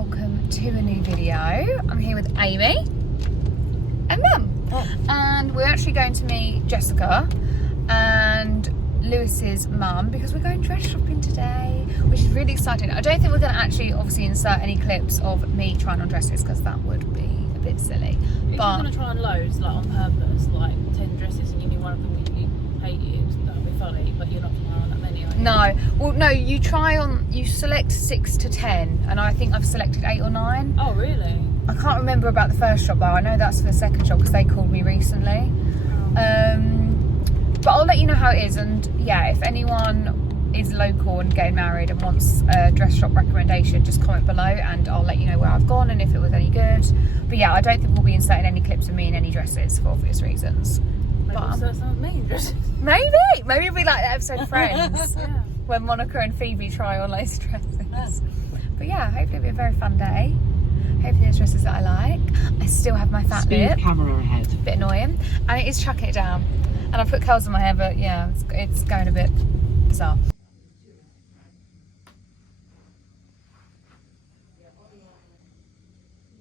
welcome to a new video. I'm here with Amy and Mum. And we're actually going to meet Jessica and Lewis's mum because we're going dress shopping today, which is really exciting. I don't think we're going to actually obviously insert any clips of me trying on dresses because that would be a bit silly. If you're going to try on loads, like on purpose, like 10 dresses and you knew one of them you hated, that would be funny, but you're not trying on that many, are you? No, well no, you select 6 to 10 and I think I've selected 8 or 9. Oh really? I can't remember about the first shop though. I know that's for the second shop because they called me recently. But I'll let you know how it is, and yeah, if anyone is local and getting married and wants a dress shop recommendation, just comment below and I'll let you know where I've gone and if it was any good. But yeah, I don't think we'll be inserting any clips of me in any dresses for obvious reasons. Maybe insert some of me in dresses. Maybe it'll be like the episode Friends, Yeah. when Monica and Phoebe try on loads of dresses. But yeah, hopefully it'll be a very fun day. Hopefully there's dresses that I like. I still have my fat lip. Camera ahead. Bit annoying, and it is chucking it down. And I put curls in my hair, but yeah, it's going a bit bizarre.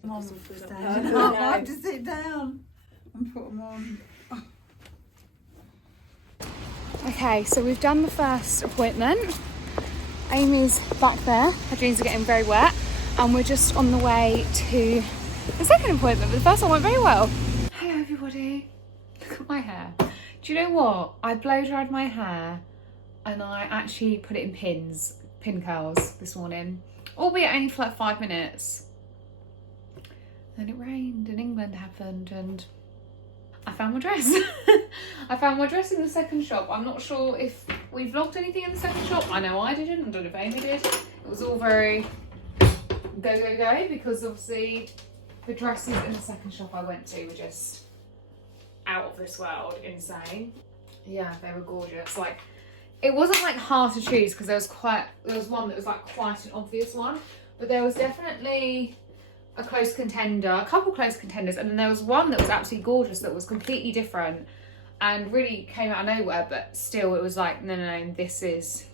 I have to sit down and put them on. Okay, so we've done the first appointment. Amy's back there. Her jeans are getting very wet, and we're just on the way to the second appointment. But the first one went very well. Hello, everybody. Look at my hair. Do you know what? I blow dried my hair and I actually put it in pin curls this morning, albeit only for like 5 minutes. Then it rained and England happened and I found my dress. I found my dress in the second shop. I'm not sure if we vlogged anything in the second shop. I know I didn't. I don't know if Amy did. It was all very go because obviously the dresses in the second shop I went to were just out of this world insane. Yeah, they were gorgeous. Like, it wasn't like hard to choose because there was one that was like quite an obvious one, but there was definitely a close contender, a couple close contenders, and then there was one that was absolutely gorgeous that was completely different and really came out of nowhere, but still it was like no, this is,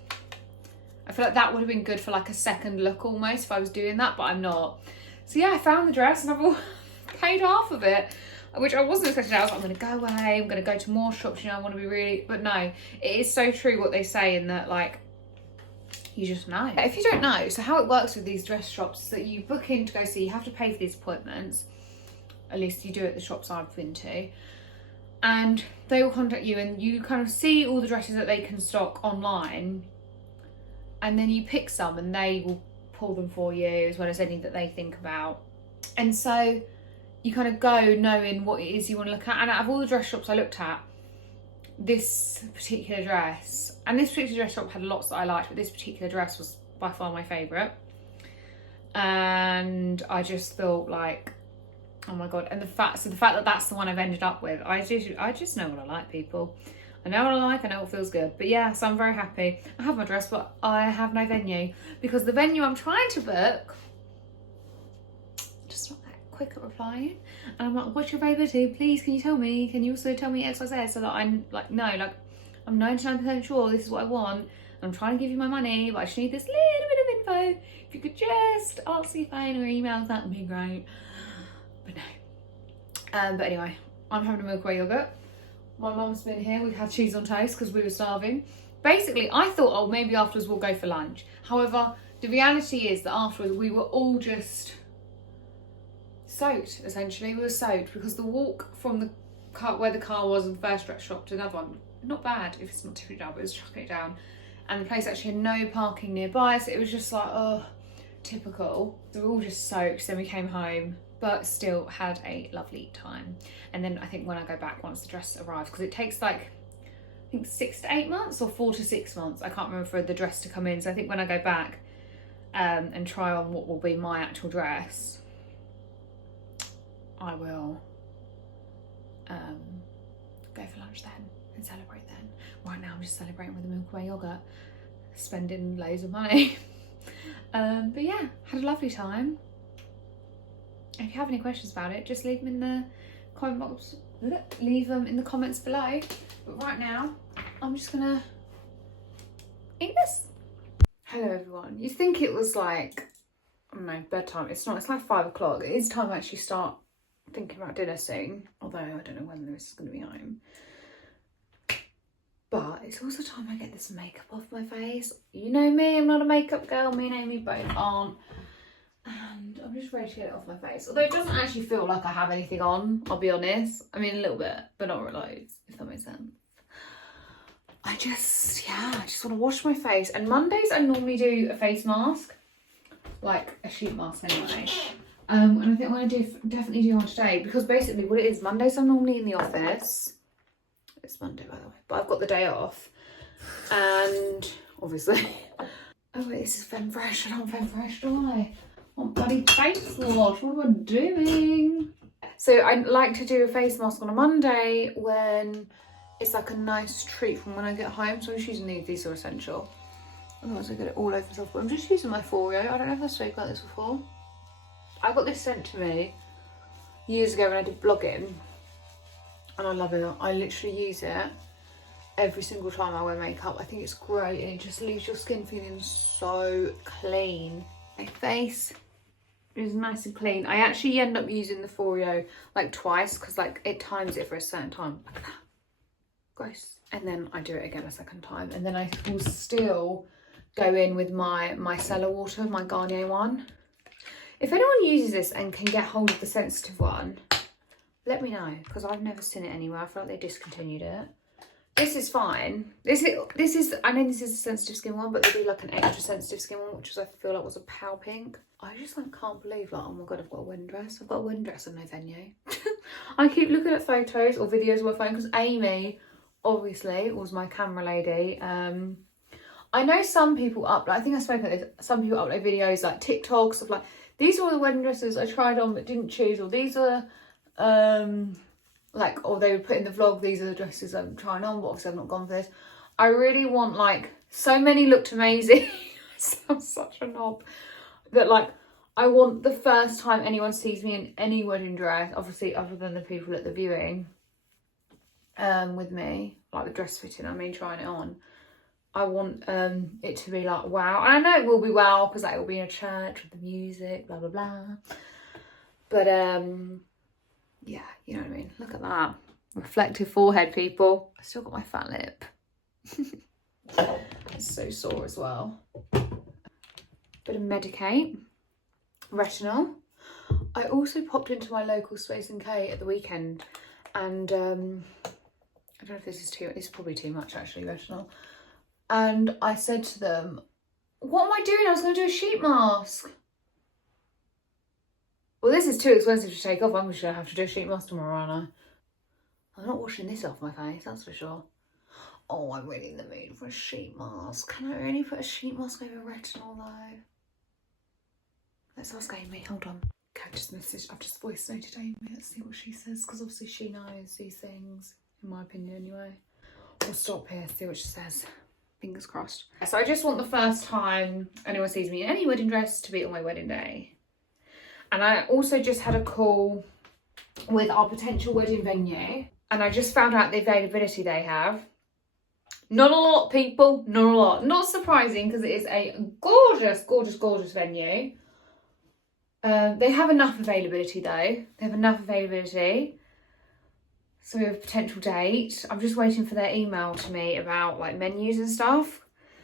I feel like that would have been good for like a second look almost if I was doing that, but I'm not. So yeah, I found the dress and I've paid half of it, which I wasn't expecting. I was like, I'm going to go away, I'm going to go to more shops, you know, I want to be really, but no, it is so true what they say in that, like, you just know. If you don't know, so how it works with these dress shops is that you book in to go see, you have to pay for these appointments, at least you do at the shops I've been to, and they will contact you and you kind of see all the dresses that they can stock online, and then you pick some and they will pull them for you as well as any that they think about. And so you kind of go knowing what it is you want to look at. And out of all the dress shops I looked at, this particular dress, and this particular dress shop had lots that I liked, but this particular dress was by far my favourite. And I just thought like, oh my God. And the fact that that's the one I've ended up with, I just know what I like, people. I know what I like, I know what feels good. But yeah, so I'm very happy. I have my dress, but I have no venue because the venue I'm trying to book just not that quick at replying. And I'm like, what's your availability? Please, can you tell me? Can you also tell me XYZ so that I'm like, no, like I'm 99% sure this is what I want. I'm trying to give you my money, but I just need this little bit of info. If you could just answer your phone or emails, that would be great. But no. But anyway, I'm having a milk away yogurt. My mum's been here. We've had cheese on toast because we were starving. Basically, I thought, oh, maybe afterwards we'll go for lunch. However, the reality is that afterwards we were all just soaked, essentially. We were soaked because the walk from the car, where the car was in the first dress shop to another one, not bad if it's not tipping it down, but it was chucking it down. And the place actually had no parking nearby, so it was just like, oh, typical. So we were all just soaked, then we came home, but still had a lovely time. And then I think when I go back, once the dress arrives, because it takes like, I think 6 to 8 months or 4 to 6 months, I can't remember, for the dress to come in. So I think when I go back and try on what will be my actual dress, I will go for lunch then and celebrate then. Right now I'm just celebrating with the Milky Way yogurt, spending loads of money. But yeah, had a lovely time. If you have any questions about it, just leave them in the comment box. Leave them in the comments below. But right now, I'm just gonna eat this. Hello everyone. You'd think it was like don't know, bedtime. It's not, it's like 5 o'clock. It is time to actually start thinking about dinner soon. Although I don't know when Lewis is going to be home. But it's also time I get this makeup off my face. You know me, I'm not a makeup girl. Me and Amy both aren't. And I'm just ready to get it off my face. Although it doesn't actually feel like I have anything on, I'll be honest. I mean, a little bit, but not loads, if that makes sense. I just want to wash my face. And Mondays I normally do a face mask. Like a sheet mask anyway. And I think I'm going to definitely do one today. Because basically what it is, Mondays I'm normally in the office. It's Monday, by the way. But I've got the day off. And obviously... Oh wait, this is Femme Fresh. I don't Femme Fresh, do I? What bloody face wash? What am I doing? So I like to do a face mask on a Monday when it's like a nice treat from when I get home. So I'm just using these are essential. Otherwise I get it all over myself. But I'm just using my Foreo. I don't know if I've spoken about this before. I got this sent to me years ago when I did blogging. And I love it. I literally use it every single time I wear makeup. I think it's great and it just leaves your skin feeling so clean. My face is nice and clean. I actually end up using the Foreo like twice because like it times it for a certain time. Look at that. Gross. And then I do it again a second time. And then I will still go in with my micellar water, my Garnier one. If anyone uses this and can get hold of the sensitive one, let me know because I've never seen it anywhere. I feel like they discontinued it. This is fine. This is I know this is a sensitive skin one, but they do like an extra sensitive skin one, which was, I feel like was a pale pink. I just like can't believe like, oh my god, I've got a wedding dress. I've got a wedding dress on no venue. I keep looking at photos or videos on my phone because Amy obviously was my camera lady. I know some people upload, I think I spoke about this, some people upload videos like TikToks of like, these are all the wedding dresses I tried on but didn't choose, or these are like, or they would put in the vlog, these are the dresses I'm trying on, but obviously I've not gone for this. I really want, like, so many looked amazing. I sound such a knob. That, like, I want the first time anyone sees me in any wedding dress, obviously other than the people at the viewing, with me, like the dress fitting, I mean trying it on. I want it to be like, wow. And I know it will be wow, because like, it will be in a church with the music, blah, blah, blah. But, yeah, you know what I mean. Look at that. Reflective forehead, people. I still got my fat lip. It's so sore as well. Bit of Medicate. Retinol. I also popped into my local Space & K at the weekend. And, I don't know if this is probably too much actually, retinol. And I said to them, what am I doing? I was going to do a sheet mask. Well, this is too expensive to take off. I'm just going to have to do a sheet mask tomorrow, aren't I? I'm not washing this off my face, that's for sure. Oh, I'm really in the mood for a sheet mask. Can I really put a sheet mask over retinol though? Let's ask Amy, hold on. Okay, I've just voice noted Amy. Let's see what she says, because obviously she knows these things, in my opinion anyway. We'll stop here, see what she says. Fingers crossed. So I just want the first time anyone sees me in any wedding dress to be on my wedding day. And I also just had a call with our potential wedding venue, and I just found out the availability they have. Not a lot, people, not a lot. Not surprising, because it is a gorgeous, gorgeous, gorgeous venue. They have enough availability though. They have enough availability. So we have a potential date. I'm just waiting for their email to me about like menus and stuff.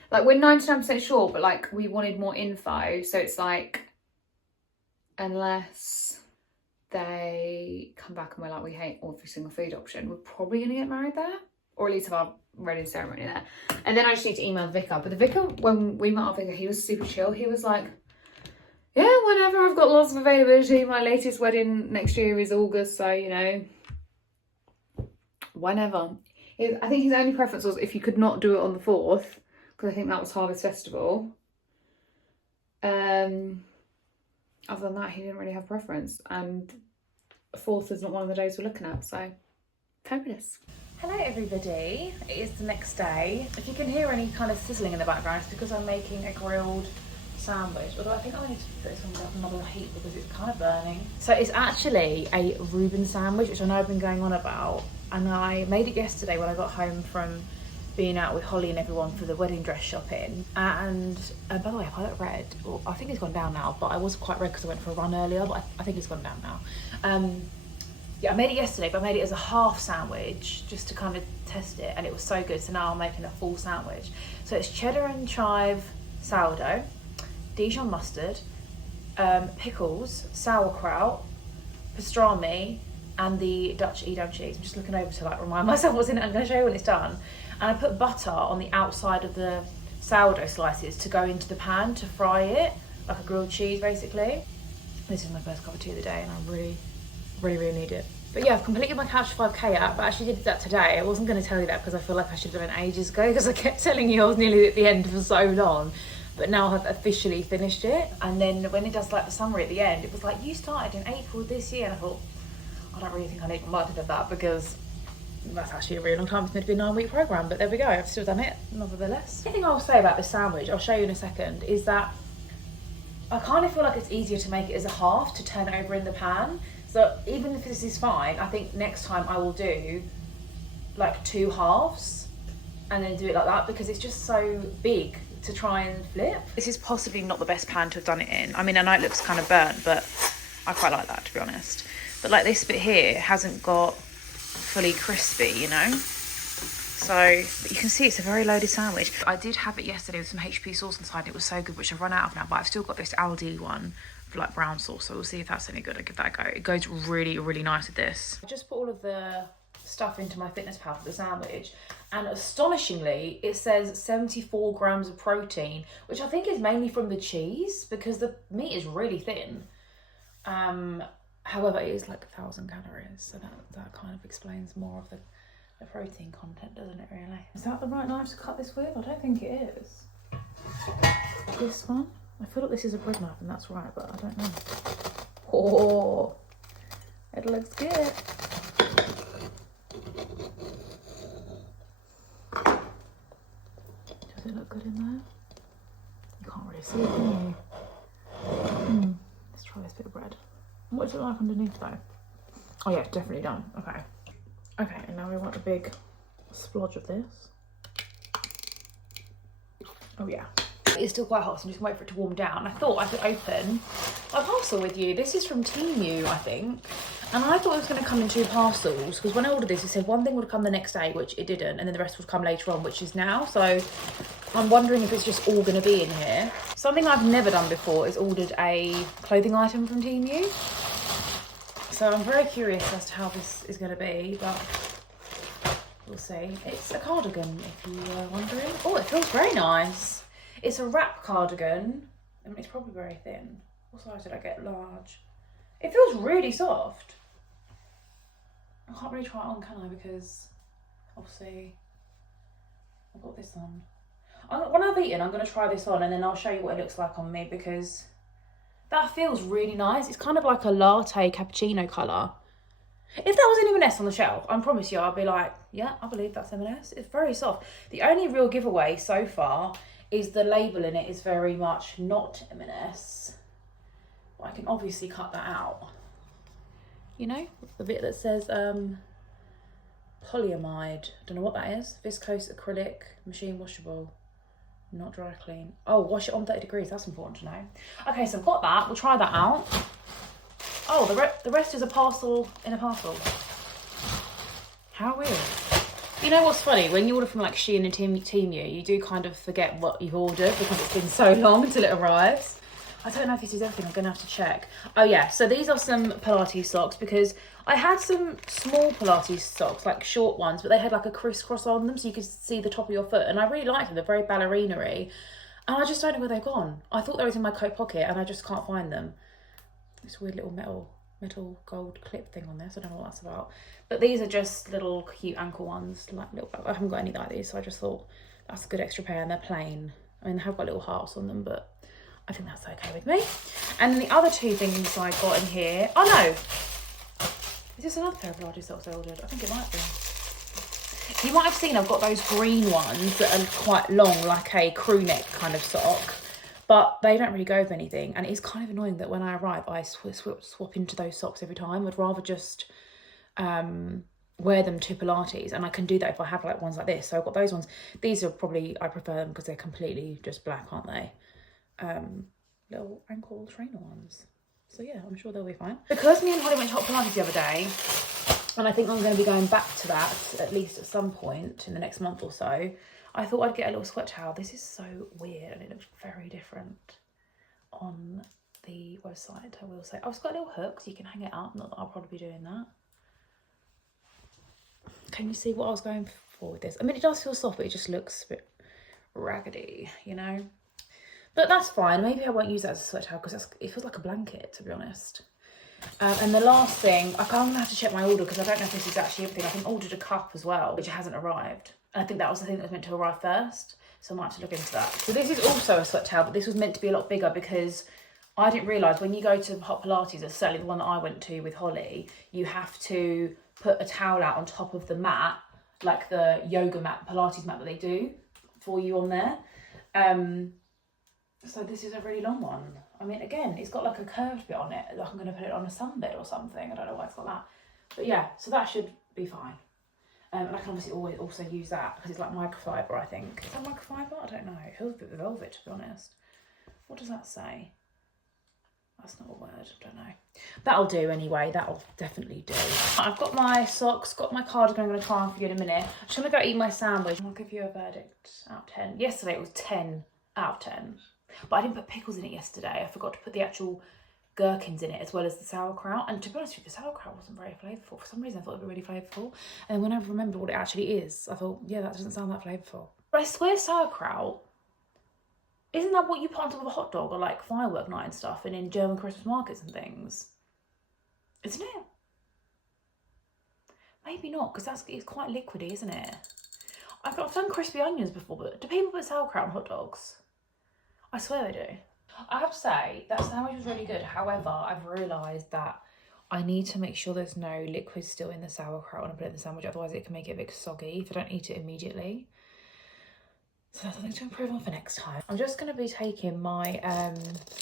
Like we're 99% sure, but like we wanted more info. So it's like, unless they come back and we're like, we hate every single food option, we're probably going to get married there. Or at least have our wedding ceremony there. And then I just need to email the vicar. But the vicar, when we met our vicar, he was super chill. He was like, yeah, whenever, I've got lots of availability. My latest wedding next year is August, so, you know, whenever. I think his only preference was if you could not do it on the 4th, because I think that was Harvest Festival. Other than that, he didn't really have preference, and 4th is not one of the days we're looking at, so fabulous. Hello everybody, it is the next day. If you can hear any kind of sizzling in the background, it's because I'm making a grilled sandwich, although I think I need to put this on another heat because it's kind of burning. So it's actually a Reuben sandwich, which I know I've been going on about, and I made it yesterday when I got home from being out with Holly and everyone for the wedding dress shopping. And by the way, I look red. Well, I think it's gone down now, but I was quite red because I went for a run earlier, but I think it's gone down now. Yeah, I made it yesterday, but I made it as a half sandwich just to kind of test it, and it was so good. So now I'm making a full sandwich. So it's cheddar and chive sourdough, Dijon mustard, pickles, sauerkraut, pastrami, and the Dutch Edam cheese. I'm just looking over to like remind myself what's in it. I'm going to show you when it's done. And I put butter on the outside of the sourdough slices to go into the pan to fry it, like a grilled cheese basically. This is my first cup of tea of the day, and I really need it. But yeah, I've completed my Couch 5K app. I actually did that today. I wasn't going to tell you that because I feel like I should have done it ages ago, because I kept telling you I was nearly at the end for so long. But now I've officially finished it. And then when it does like the summary at the end, it was like, you started in April this year. And I thought, I don't really think I need reminded of that, because that's actually a really long time. It's meant to be a 9-week programme, but there we go. I've still done it, nevertheless. The thing I'll say about this sandwich, I'll show you in a second, is that I kind of feel like it's easier to make it as a half to turn it over in the pan. So even if this is fine, I think next time I will do like 2 halves and then do it like that, because it's just so big to try and flip. This is possibly not the best pan to have done it in. I mean, I know it looks kind of burnt, but I quite like that, to be honest. But like this bit here hasn't got fully crispy, you know? So, but you can see it's a very loaded sandwich. I did have it yesterday with some HP sauce inside. It was so good, which I've run out of now, but I've still got this Aldi one for like brown sauce. So we'll see if that's any good. I'll give that a go. It goes really nice with this. I just put all of the stuff into my fitness pal for the sandwich, and astonishingly, it says 74 grams of protein, which I think is mainly from the cheese, because the meat is really thin. However, it is like 1,000 calories, so that kind of explains more of the protein content, doesn't it, really? Is that the right knife to cut this with? I don't think it is. This one? I feel like this is a bread knife and that's right, but I don't know. Oh, it looks good. Does it look good in there? You can't really see it, can you? Let's try this bit of bread. What does it look like underneath though? Oh yeah, definitely done. Okay. Okay, and now we want a big splodge of this. Oh yeah. It's still quite hot, so I'm just gonna wait for it to warm down. I thought I could open my parcel with you. This is from Temu, I think. And I thought it was gonna come in 2 parcels, because when I ordered this, it said one thing would come the next day, which it didn't, and then the rest would come later on, which is now. So I'm wondering if it's just all gonna be in here. Something I've never done before is ordered a clothing item from Temu. So I'm very curious as to how this is going to be, but we'll see. It's a cardigan, if you were wondering. Oh, it feels very nice. It's a wrap cardigan. I mean, it's probably very thin. What size did I get? Large. It feels really soft. I can't really try it on, can I? Because obviously I've got this on. When I've eaten, I'm going to try this on, and then I'll show you what it looks like on me, because that feels really nice. It's kind of like a latte cappuccino colour. If that was an M&S on the shelf, I promise you, I'd be like, yeah, I believe that's M&S. It's very soft. The only real giveaway so far is the label in it is very much not M&S. But I can obviously cut that out. You know, the bit that says polyamide. Don't know what that is. Viscose acrylic, machine washable. Not dry clean. Oh, wash it on 30 degrees. That's important to know. Okay, so I've got that. We'll try that out. Oh, the rest is a parcel in a parcel. How weird. You know what's funny? When you order from like Shein and Temu, you do kind of forget what you've ordered because it's been so long until it arrives. I don't know if this is everything. I'm going to have to check. Oh yeah, so these are some Pilates socks, because I had some small Pilates socks, like short ones, but they had like a crisscross on them so you could see the top of your foot. And I really liked them. They're very ballerina-y. And I just don't know where they've gone. I thought they was in my coat pocket and I just can't find them. This weird little metal gold clip thing on there, so I don't know what that's about. But these are just little cute ankle ones. Like little, I haven't got any like these, so I just thought that's a good extra pair, and they're plain. I mean, they have got little hearts on them, but I think that's okay with me. And then the other 2 things I got in here. Oh no! Is this another pair of Pilates socks I ordered? I think it might be. You might have seen I've got those green ones that are quite long, like a crew neck kind of sock. But they don't really go with anything. And it's kind of annoying that when I arrive, I swap into those socks every time. I'd rather just, wear them to Pilates, and I can do that if I have like ones like this. So I've got those ones. These are probably, I prefer them because they're completely just black, aren't they? Little ankle trainer ones. So yeah, I'm sure they'll be fine. Because me and Holly went to Hot Pilates the other day, and I think I'm going to be going back to that at least at some point in the next month or so, I thought I'd get a little sweat towel. This is so weird and it looks very different on the website, I will say. Oh, it's got a little hook so you can hang it up. Not that I'll probably be doing that. Can you see what I was going for with this? I mean, it does feel soft, but it just looks a bit raggedy, you know? But that's fine. Maybe I won't use that as a sweat towel because it feels like a blanket, to be honest. And the last thing, I'm going to have to check my order because I don't know if this is actually everything. I think I ordered a cup as well, which hasn't arrived. And I think that was the thing that was meant to arrive first. So I might have to look into that. So this is also a sweat towel, but this was meant to be a lot bigger because I didn't realise when you go to Hot Pilates, or certainly the one that I went to with Holly, you have to put a towel out on top of the mat, like the yoga mat, Pilates mat that they do for you on there. So this is a really long one. I mean, again, it's got like a curved bit on it. Like I'm going to put it on a sunbed or something. I don't know why it's got that. But yeah, so that should be fine. And I can obviously always also use that because it's like microfiber, I think. Is that microfiber? I don't know. It feels a bit velvet, to be honest. What does that say? That's not a word, I don't know. That'll do anyway, that'll definitely do. I've got my socks, got my cardigan I'm going to try on for you in a minute. I'm just going to go eat my sandwich and I'll give you a verdict out of 10. Yesterday it was 10 out of 10. But I didn't put pickles in it yesterday. I forgot to put the actual gherkins in it as well as the sauerkraut. And to be honest with you, the sauerkraut wasn't very flavourful. For some reason I thought it would be really flavourful. And when I remembered what it actually is, I thought, yeah, that doesn't sound that flavourful. But I swear sauerkraut, isn't that what you put on top of a hot dog or like firework night and stuff and in German Christmas markets and things? Isn't it? Maybe not, because it's quite liquidy, isn't it? I've done crispy onions before, but do people put sauerkraut on hot dogs? I swear they do. I have to say, that sandwich was really good. However, I've realised that I need to make sure there's no liquid still in the sauerkraut when I put it in the sandwich, otherwise it can make it a bit soggy if I don't eat it immediately. So that's something to improve on for next time. I'm just going to be taking my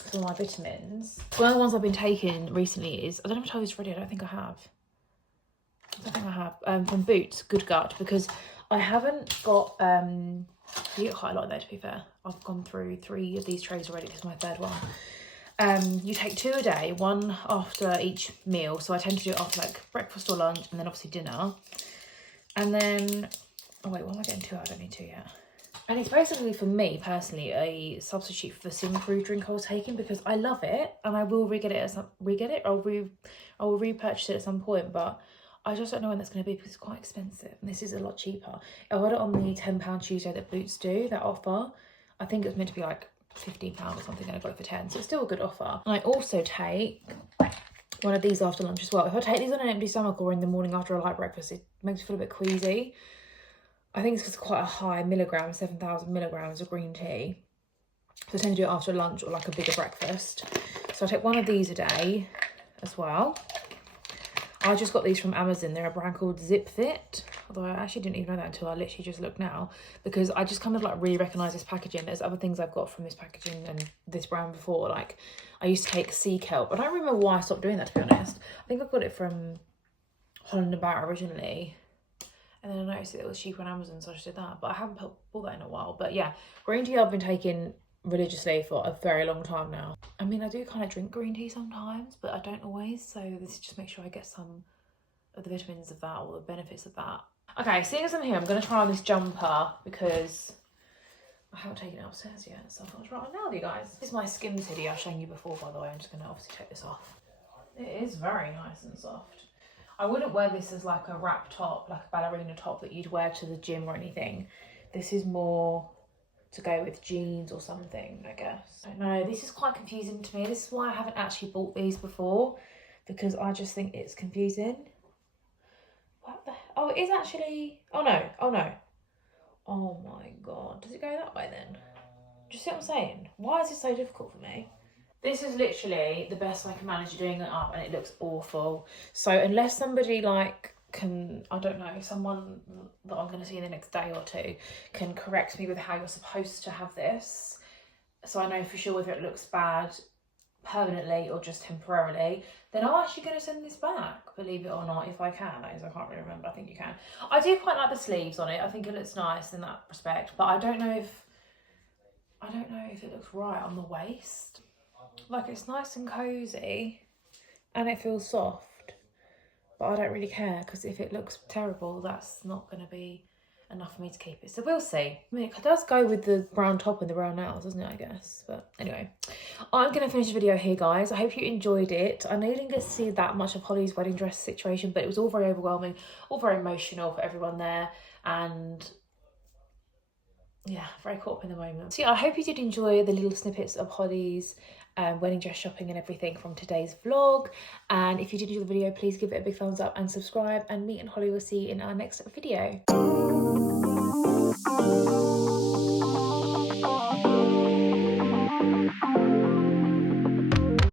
some of my vitamins. One of the ones I've been taking recently is, I don't know if I told you this already, I don't think I have. From Boots, Good Gut, because I haven't got, you get quite a lot there to be fair. I've gone through 3 of these trays already, this is my 3rd one. You take 2 a day, 1 after each meal. So I tend to do it after like breakfast or lunch and then obviously dinner. And then, oh wait, what am I getting 2 out? I don't need 2 yet. And it's basically, for me personally, a substitute for the Simproof drink I was taking because I love it and I will I will repurchase it at some point, but I just don't know when that's going to be because it's quite expensive and this is a lot cheaper. I got it on the £10 Tuesday that Boots do, that offer. I think it was meant to be like £15 or something and I got it for 10, so it's still a good offer. And I also take one of these after lunch as well. If I take these on an empty stomach or in the morning after a light breakfast, it makes me feel a bit queasy. I think it's because it's quite a high milligram, 7,000 milligrams of green tea. So I tend to do it after lunch or like a bigger breakfast. So I take 1 of these a day as well. I just got these from Amazon. They're a brand called Zip Fit. Although I actually didn't even know that until I literally just looked now. Because I just kind of like really recognise this packaging. There's other things I've got from this packaging and this brand before. Like I used to take sea kelp. I don't remember why I stopped doing that, to be honest. I think I got it from Holland & Barrett originally. And then I noticed that it was cheaper on Amazon, so I just did that. But I haven't bought that in a while. But yeah, green tea I've been taking religiously for a very long time now. I mean, I do kind of drink green tea sometimes, but I don't always. So this is just make sure I get some of the vitamins of that or the benefits of that. Okay, seeing as I'm here, I'm going to try on this jumper because I haven't taken it upstairs yet. So I thought I'd try it on now with you guys. This is my Skims hoodie I've shown you before, by the way. I'm just going to obviously take this off. It is very nice and soft. I wouldn't wear this as like a wrap top, like a ballerina top that you'd wear to the gym or anything. This is more to go with jeans or something, I guess. I don't know, this is quite confusing to me. This is why I haven't actually bought these before, because I just think it's confusing. What the hell? Oh, it is actually, oh no. Oh my God, does it go that way then? Do you see what I'm saying? Why is this so difficult for me? This is literally the best I can manage doing it up and it looks awful. So unless somebody like can, I don't know, someone that I'm going to see in the next day or 2 can correct me with how you're supposed to have this, so I know for sure whether it looks bad permanently or just temporarily, then I'm actually going to send this back, believe it or not, if I can. That is, I can't really remember. I think you can. I do quite like the sleeves on it. I think it looks nice in that respect, but I don't know if it looks right on the waist. Like, it's nice and cozy and it feels soft, but I don't really care, because if it looks terrible, that's not going to be enough for me to keep it. So we'll see. I mean, it does go with the brown top and the brown nails, doesn't it, I guess? But anyway, I'm going to finish the video here, guys. I hope you enjoyed it. I know you didn't get to see that much of Holly's wedding dress situation, but it was all very overwhelming, all very emotional for everyone there, and yeah, very caught up in the moment. So yeah, I hope you did enjoy the little snippets of Holly's wedding dress shopping and everything from today's vlog. And if you did enjoy the video, please give it a big thumbs up and subscribe, and me and Holly will see you in our next video.